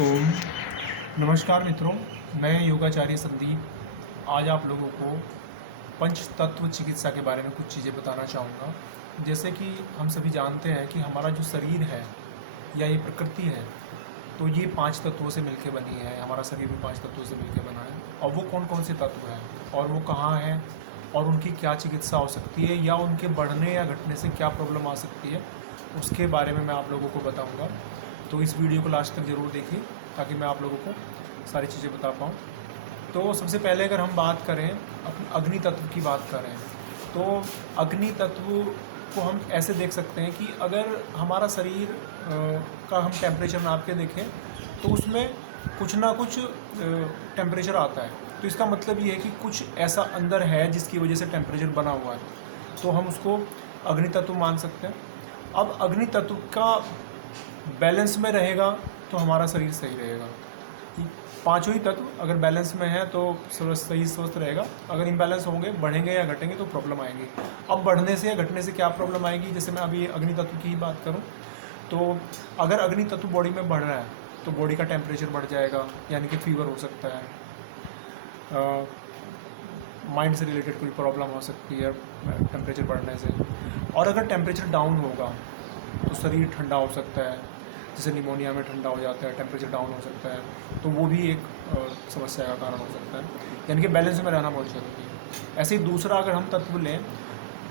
ओम नमस्कार मित्रों, मैं योगाचार्य संदीप आज आप लोगों को पंच तत्व चिकित्सा के बारे में कुछ चीज़ें बताना चाहूँगा। जैसे कि हम सभी जानते हैं कि हमारा जो शरीर है या ये प्रकृति है, तो ये 5 तत्वों से मिलकर बनी है। हमारा शरीर भी 5 तत्वों से मिलकर बना है। और वो कौन कौन से तत्व हैं और वो कहाँ हैं और उनकी क्या चिकित्सा हो सकती है या उनके बढ़ने या घटने से क्या प्रॉब्लम आ सकती है, उसके बारे में मैं आप लोगों को बताऊँगा। तो इस वीडियो को लास्ट तक ज़रूर देखिए ताकि मैं आप लोगों को सारी चीज़ें बता पाऊँ। तो सबसे पहले अगर हम बात करें अग्नि तत्व की बात करें, तो अग्नि तत्व को हम ऐसे देख सकते हैं कि अगर हमारा शरीर का हम टेम्परेचर नाप के देखें तो उसमें कुछ ना कुछ टेम्परेचर आता है। तो इसका मतलब ये है कि कुछ ऐसा अंदर है जिसकी वजह से टेम्परेचर बना हुआ है, तो हम उसको अग्नि तत्व मान सकते हैं। अब अग्नि तत्व का बैलेंस में रहेगा तो हमारा शरीर सही रहेगा। पांचों ही तत्व अगर बैलेंस में है तो सही स्वस्थ रहेगा। अगर इम्बैलेंस होंगे, बढ़ेंगे या घटेंगे तो प्रॉब्लम आएगी। अब बढ़ने से या घटने से क्या प्रॉब्लम आएगी, जैसे मैं अभी अग्नि तत्व की ही बात करूं तो अगर अग्नि तत्व बॉडी में बढ़ रहा है तो बॉडी का टेम्परेचर बढ़ जाएगा, यानी कि फीवर हो सकता है, माइंड से रिलेटेड कोई प्रॉब्लम हो सकती है टेम्परेचर बढ़ने से। और अगर टेम्परेचर डाउन होगा तो शरीर ठंडा हो सकता है, जैसे निमोनिया में ठंडा हो जाता है, टेम्परेचर डाउन हो सकता है, तो वो भी एक समस्या का कारण हो सकता है। यानी कि बैलेंस में रहना बहुत ज़रूरी है। ऐसे ही दूसरा अगर हम तत्व लें,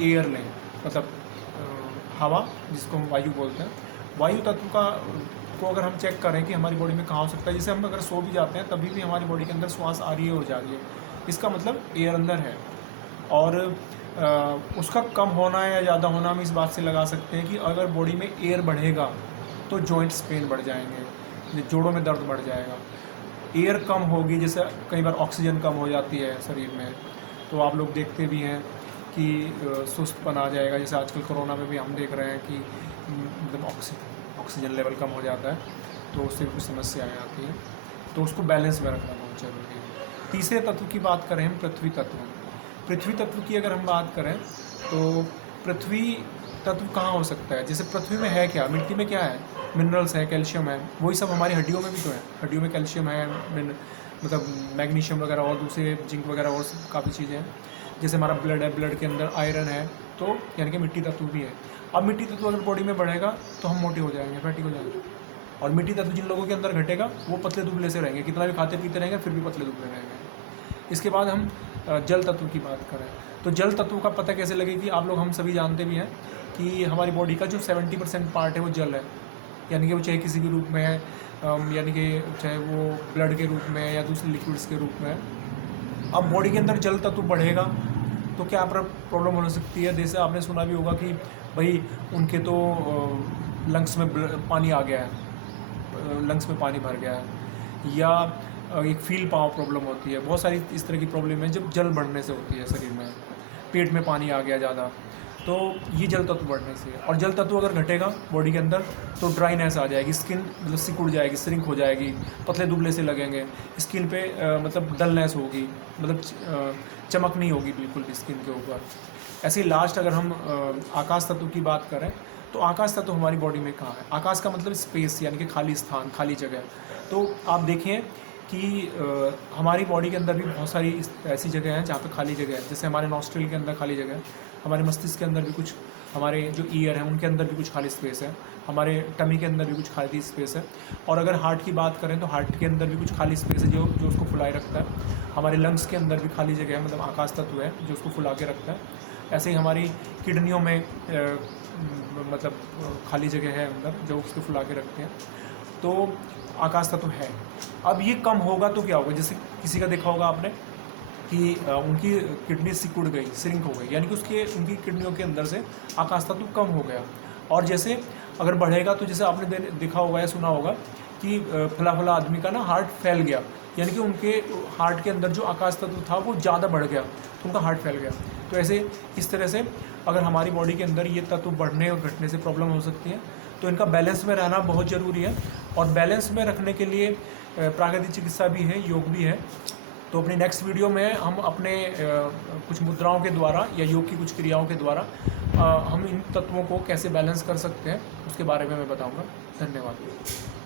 एयर लें, मतलब हवा जिसको हम वायु बोलते हैं, वायु तत्व को अगर हम चेक करें कि हमारी बॉडी में कहाँ हो सकता है, जैसे हम अगर सो भी जाते हैं तभी भी हमारी बॉडी के अंदर श्वास आ रही है, हो जा रही है, इसका मतलब एयर अंदर है। और उसका कम होना या ज़्यादा होना हम इस बात से लगा सकते हैं कि अगर बॉडी में एयर बढ़ेगा तो जॉइंट्स पेन बढ़ जाएंगे, जोड़ों में दर्द बढ़ जाएगा। एयर कम होगी, जैसे कई बार ऑक्सीजन कम हो जाती है शरीर में, तो आप लोग देखते भी हैं कि सुस्तपन आ जाएगा। जैसे आजकल कोरोना में भी हम देख रहे हैं कि मतलब ऑक्सीजन लेवल कम हो जाता है, तो उससे भी कुछ समस्याएँ आती हैं। तो उसको बैलेंस में रखना बहुत ज़रूरी है। तीसरे तत्व की बात करें हम, पृथ्वी तत्व। पृथ्वी तत्व की अगर हम बात करें तो पृथ्वी तत्व कहाँ हो सकता है, जैसे पृथ्वी में है क्या, मिट्टी में क्या है, मिनरल्स है, कैल्शियम है, वही सब हमारी हड्डियों में भी तो है। हड्डियों में कैल्शियम है, मतलब मैग्नीशियम वगैरह और दूसरे जिंक वगैरह और काफ़ी चीज़ें हैं। जैसे हमारा ब्लड है, ब्लड के अंदर आयरन है, तो यानी कि मिट्टी तत्व भी है। अब मिट्टी तत्व अगर बॉडी में बढ़ेगा तो हम मोटे हो जाएंगे, फैटी हो जाएंगे। और मिट्टी तत्व जिन लोगों के अंदर घटेगा वो पतले दुबले से रहेंगे, कितना भी खाते पीते रहेंगे फिर भी पतले दुबले रहेंगे। इसके बाद हम जल तत्व की बात करें तो जल तत्व का पता कैसे लगेगी, आप लोग हम सभी जानते भी हैं कि हमारी बॉडी का जो 70% पार्ट है वो जल है। यानी कि वो चाहे किसी भी रूप में है, यानी कि चाहे वो ब्लड के रूप में या दूसरे लिक्विड्स के रूप में है। अब बॉडी के अंदर जल तत्व बढ़ेगा तो क्या प्रॉब्लम हो सकती है, जैसे आपने सुना भी होगा कि भाई उनके तो लंग्स में पानी आ गया है, लंग्स में पानी भर गया है, या एक फील पावर प्रॉब्लम होती है। बहुत सारी इस तरह की प्रॉब्लम है जब जल बढ़ने से होती है शरीर में, पेट में पानी आ गया ज़्यादा, तो ये जल तत्व बढ़ने से। और जल तत्व अगर घटेगा बॉडी के अंदर तो ड्राइनेस आ जाएगी, स्किन मतलब सिकुड़ जाएगी, श्रिंक हो जाएगी, पतले दुबले से लगेंगे, स्किन पे मतलब डलनेस होगी, मतलब चमक नहीं होगी बिल्कुल भी स्किन के ऊपर। ऐसे ही लास्ट अगर हम आकाश तत्व की बात करें तो आकाश तत्व हमारी बॉडी में कहाँ है, आकाश का मतलब स्पेस, यानी कि खाली स्थान, खाली जगह। तो आप देखें कि हमारी बॉडी के अंदर भी बहुत सारी ऐसी जगह हैं जहाँ पे खाली जगह है। जैसे हमारे नॉस्ट्रिल के अंदर खाली जगह है, हमारे मस्तिष्क के अंदर भी कुछ, हमारे जो ईयर हैं उनके अंदर भी कुछ खाली स्पेस है, हमारे टमी के अंदर भी कुछ खाली स्पेस है। और अगर हार्ट की बात करें तो हार्ट के अंदर भी कुछ खाली स्पेस है जो उसको फुलाए रखता है। हमारे लंग्स के अंदर भी खाली जगह है, मतलब आकाश तत्व है जो उसको फुला के रखता है। ऐसे ही हमारी किडनियों में मतलब खाली जगह है अंदर जो उसको फुला के रखते हैं, तो आकाश तत्व है। अब ये कम होगा तो क्या होगा, जैसे किसी का देखा होगा आपने कि उनकी किडनी सिकुड़ गई, श्रिंक हो गई, यानी कि उनकी किडनियों के अंदर से आकाश तत्व कम हो गया। और जैसे अगर बढ़ेगा तो जैसे आपने देखा होगा या सुना होगा कि फला आदमी का ना हार्ट फैल गया, यानी कि उनके हार्ट के अंदर जो आकाश तत्व था वो ज़्यादा बढ़ गया तो उनका हार्ट फैल गया। तो ऐसे इस तरह से अगर हमारी बॉडी के अंदर ये तत्व बढ़ने और घटने से प्रॉब्लम हो सकती है, तो इनका बैलेंस में रहना बहुत ज़रूरी है। और बैलेंस में रखने के लिए प्राकृतिक चिकित्सा भी है, योग भी है। तो अपनी नेक्स्ट वीडियो में हम अपने कुछ मुद्राओं के द्वारा या योग की कुछ क्रियाओं के द्वारा हम इन तत्वों को कैसे बैलेंस कर सकते हैं उसके बारे में मैं बताऊंगा। धन्यवाद।